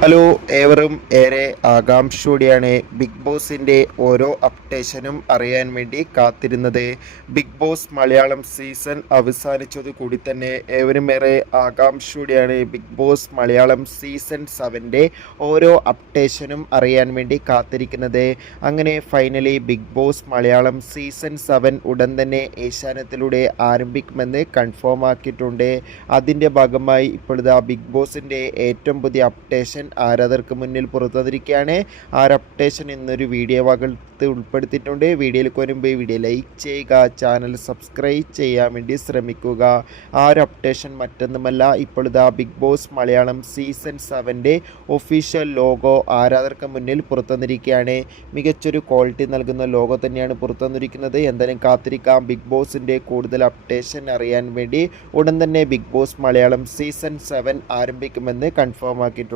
Hello, ഏവരും ഏറെ ആകാംക്ഷയോടെയാണ് ബിഗ് ബോസിൻ്റെ ഓരോ അപ്ഡേഷനും അറിയാൻ വേണ്ടി കാത്തിരുന്നത്. ബിഗ് ബോസ് മലയാളം സീസൺ അവസാനിച്ചതു കൂടി തന്നെ ഏവരും ഏറെ ആകാംക്ഷയോടെയാണ് ബിഗ് ബോസ് മലയാളം സീസൺ 7ൻ്റെ ഓരോ അപ്ഡേഷനും അറിയാൻ വേണ്ടി കാത്തിരിക്കുന്നത്. അങ്ങനെ finally Bigg Boss Malayalam season 7 ഉടൻ തന്നെ ഏഷ്യാനെറ്റിലൂടെ ആരംഭിക്കുമെന്ന് കൺഫേം ആക്കിയിട്ടുണ്ട്. അതിൻ്റെ ഭാഗമായി ഇപ്പോഴത്തെ ബിഗ് ബോസിൻ്റെ ഏറ്റവും പുതിയ അപ്ഡേഷൻ ആരാധകർക്ക് മുന്നിൽ പുറത്തുവന്നിരിക്കുകയാണ്. ആ ഒരു അപ്ഡേഷൻ ഇന്നൊരു വീഡിയോ ഭാഗത്ത് ഉൾപ്പെടുത്തിയിട്ടുണ്ട്. വീഡിയോയിലേക്ക് വരുമ്പോൾ വീഡിയോ ലൈക്ക് ചെയ്യുക, ചാനൽ സബ്സ്ക്രൈബ് ചെയ്യാൻ വേണ്ടി ശ്രമിക്കുക. ആ ഒരു അപ്ഡേഷൻ മറ്റൊന്നുമല്ല, ഇപ്പോഴത്തെ ബിഗ് ബോസ് മലയാളം സീസൺ 7ൻ്റെ ഒഫീഷ്യൽ ലോഗോ ആരാധകർക്ക് മുന്നിൽ പുറത്തുവന്നിരിക്കുകയാണ്. മികച്ചൊരു ക്വാളിറ്റി നൽകുന്ന ലോഗോ തന്നെയാണ് പുറത്തുവന്നിരിക്കുന്നത്. എന്തായാലും കാത്തിരിക്കാം ബിഗ് ബോസിൻ്റെ കൂടുതൽ അപ്ഡേഷൻ അറിയാൻ വേണ്ടി. ഉടൻ തന്നെ ബിഗ് ബോസ് മലയാളം സീസൺ 7 ആരംഭിക്കുമെന്ന് കൺഫേം ആക്കിയിട്ടുണ്ട്.